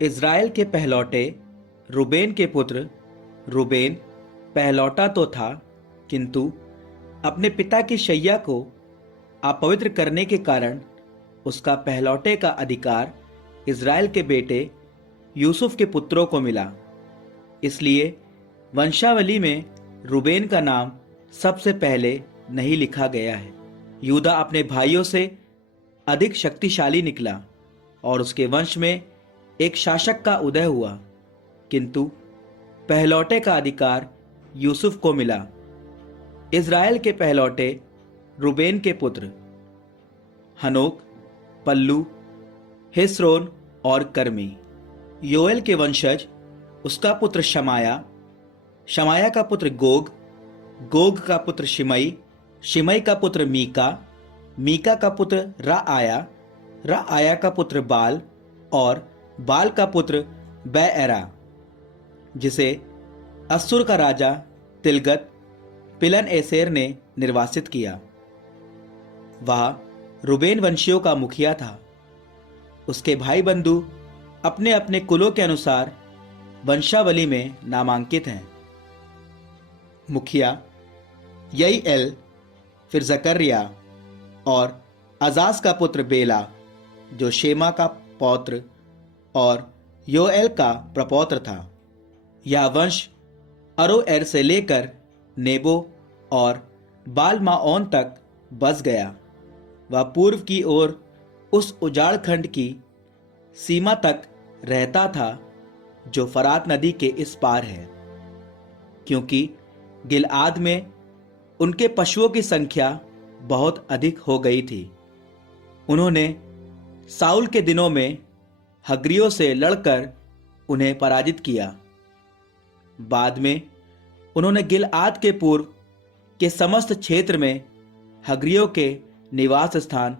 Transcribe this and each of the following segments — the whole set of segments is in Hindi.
इज़राइल के पहलौठे रूबेन के पुत्र। रूबेन पहलौठा तो था, किंतु अपने पिता की शैया को अपवित्र करने के कारण उसका पहलौठे का अधिकार इज़राइल के बेटे यूसुफ के पुत्रों को मिला। इसलिए वंशावली में रूबेन का नाम सबसे पहले नहीं लिखा गया है। यूदा अपने भाइयों से अधिक शक्तिशाली निकला और उसके वंश में एक शासक का उदय हुआ, किंतु पहलौठे का अधिकार यूसुफ को मिला। इज़राइल के पहलौठे रूबेन के पुत्र हनोक, पल्लू, हेस्रोन और कर्मी। योएल के वंशज उसका पुत्र शमाया, शमाया का पुत्र गोग, गोग का पुत्र शिमई, शिमई का पुत्र मीका, मीका का पुत्र राआया, राआया का पुत्र बाल और बाल का पुत्र बैएरा, जिसे अस्सुर का राजा तिलगत पिलन एसेर ने निर्वासित किया। वह रूबेन वंशियों का मुखिया था। उसके भाई बंधु अपने अपने कुलों के अनुसार वंशावली में नामांकित हैं। मुखिया यईएल, फिर जकर्या और अजाज का पुत्र बेला, जो शेमा का पौत्र और योएल का प्रपौत्र था। यह वंश अरोएर से लेकर नेबो और बाल-माओन तक बस गया। वह पूर्व की ओर उस उजाड़ खंड की सीमा तक रहता था जो फरात नदी के इस पार है, क्योंकि गिलआद में उनके पशुओं की संख्या बहुत अधिक हो गई थी। उन्होंने साउल के दिनों में हग्रियों से लड़कर उन्हें पराजित किया। बाद में उन्होंने गिलआद के पूर्व के समस्त क्षेत्र में हग्रियों के निवास स्थान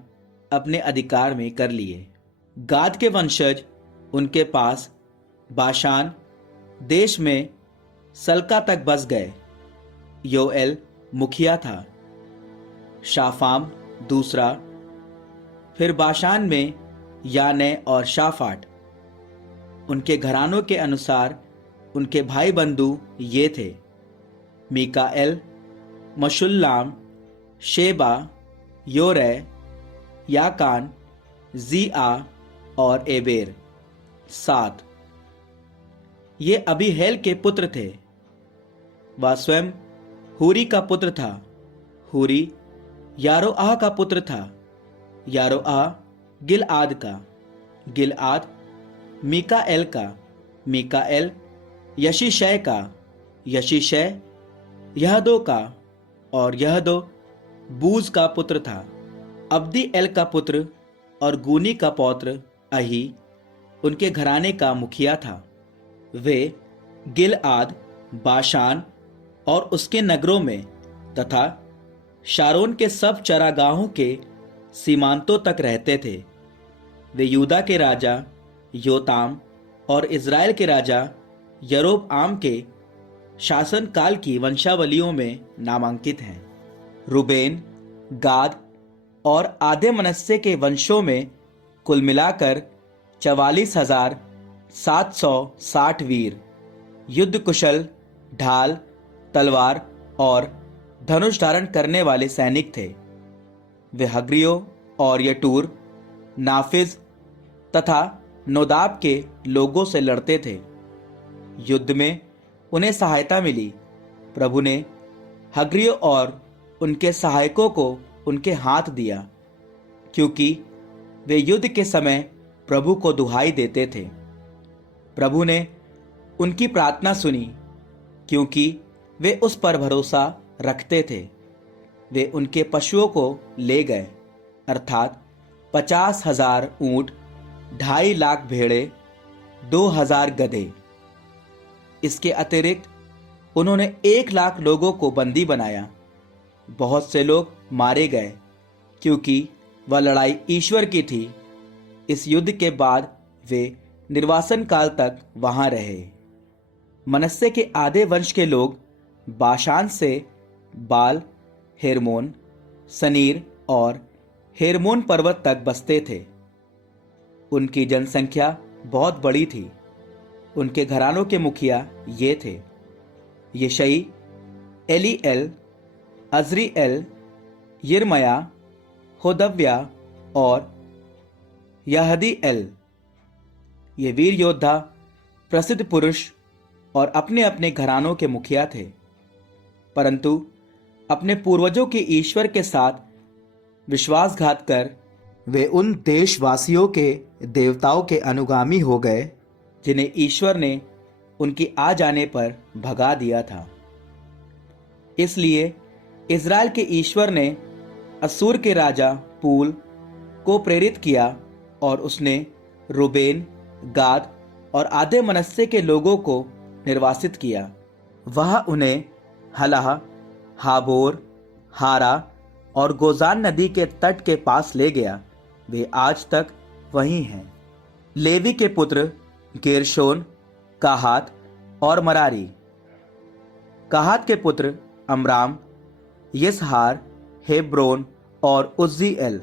अपने अधिकार में कर लिए। गाद के वंशज उनके पास बाशान देश में सल्का तक बस गए। योएल मुखिया था, शाफाम दूसरा, फिर बाशान में याने और शाफाट। उनके घरानों के अनुसार उनके भाई बंधु ये थे: मीकाएल, मशुल्लाम, शेबा, योरै, याकान, जीआ और एबेर, 7। ये अबीहैल के पुत्र थे। वह स्वयं हूरी का पुत्र था। हूरी यारोआह का पुत्र था। यारोआह गिलआद का, गिलआद मीकाएल का, मीकाएल यशीशै का, यशीशै यहदो का, और यहदो बूज का पुत्र था। अब्दीएल का पुत्र और गूनी का पौत्र अही उनके घराने का मुखिया था। वे गिलआद, बाशान और उसके नगरों में तथा शारोन के सब चरागाहों के सीमांतों तक रहते थे। वे यूदा के राजा योताम और इज़राइल के राजा यरोबआम के शासन काल की वंशावलियों में नामांकित हैं। रूबेन, गाद और आधे मनस्से के वंशों में कुल मिलाकर 44,760 वीर, युद्ध कुशल, ढाल, तलवार और धनुष धारण करने वाले सैनिक थे। वे हग्रियों और यटूर, नाफिज तथा नोदाब के लोगों से लड़ते थे। युद्ध में उन्हें सहायता मिली। प्रभु ने हग्रियों और उनके सहायकों को उनके हाथ दिया, क्योंकि वे युद्ध के समय प्रभु को दुहाई देते थे। प्रभु ने उनकी प्रार्थना सुनी, क्योंकि वे उस पर भरोसा रखते थे। वे उनके पशुओं को ले गए, अर्थात 50,000 ऊंट, 2.5 लाख भेड़े, 2,000 गधे। इसके अतिरिक्त उन्होंने 1 लाख लोगों को बंदी बनाया। बहुत से लोग मारे गए, क्योंकि वह लड़ाई ईश्वर की थी। इस युद्ध के बाद वे निर्वासन काल तक वहां रहे। मनस्से के आधे वंश के लोग बाशान से बाल, हेर्मोन, सनीर और हेर्मोन पर्वत तक बसते थे। उनकी जनसंख्या बहुत बड़ी थी। उनके घरानों के मुखिया ये थे: यशई, एलीएल, अजरीएल, यिर्मया, होदव्या और यहदीएल। ये वीर योद्धा, प्रसिद्ध पुरुष और अपने अपने घरानों के मुखिया थे, परंतु अपने पूर्वजों के ईश्वर के साथ विश्वासघात कर वे उन देशवासियों के देवताओं के अनुगामी हो गए जिन्हें ईश्वर ने उनकी आ जाने पर भगा दिया था। इसलिए इज़राइल के ईश्वर ने असूर के राजा पूल को प्रेरित किया और उसने रूबेन, गाद और आधे मनस्से के लोगों को निर्वासित किया। वह उन्हें हलाह, हाबोर, हारा और गोजान नदी के तट के पास ले गया। वे आज तक वहीं हैं। लेवी के पुत्र गेरशोन, काहात और मरारी। काहात के पुत्र अमराम, यिसहार, हेब्रोन और उज्जीएल।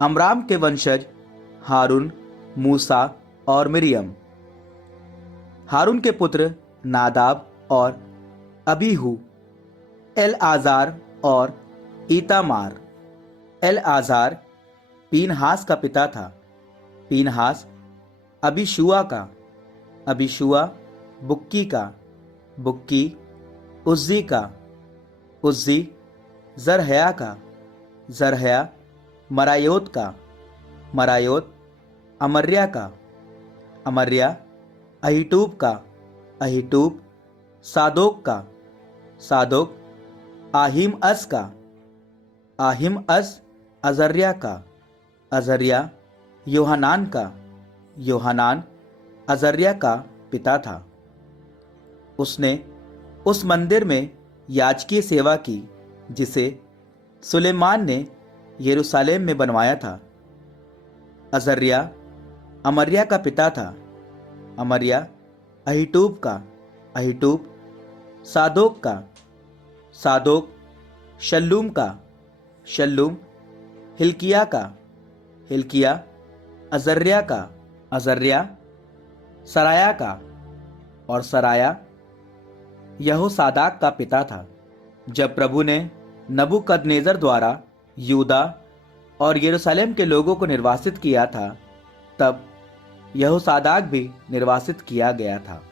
अमराम के वंशज हारून, मूसा और मिरियम। हारून के पुत्र नादाब और अबीहू, एलआजार और ईतामार। एलआजार पीनहास का पिता था। पीनहास अबीशुआ का, अबीशुआ बुक्की का, बुक्की उज्जी का, उज्जी जरहया का, जरहया मरायोत का, मरायोत अमर्या का, अमर्या अहीटूब का, अहीटूब सादोक का, सादोक आहिमअस का, आहिमअस अजर्या का, अजर्या योहानान का, योहानान अजर्या का पिता था। उसने उस मंदिर में याजकीय सेवा की जिसे सुलेमान ने यरूशलेम में बनवाया था। अजर्या अमर्या का पिता था। अमर्या अहीटूब का, अहीटूब सादोक का, सादोक शल्लूम का, शल्लूम हिल्किया का, हिल्किया अजर्या का, अजर्या सराया का और सराया यहोसादाक का पिता था। जब प्रभु ने नबूकदनेज़र द्वारा यूदा और यरूशलेम के लोगों को निर्वासित किया था, तब यहोसादाक भी निर्वासित किया गया था।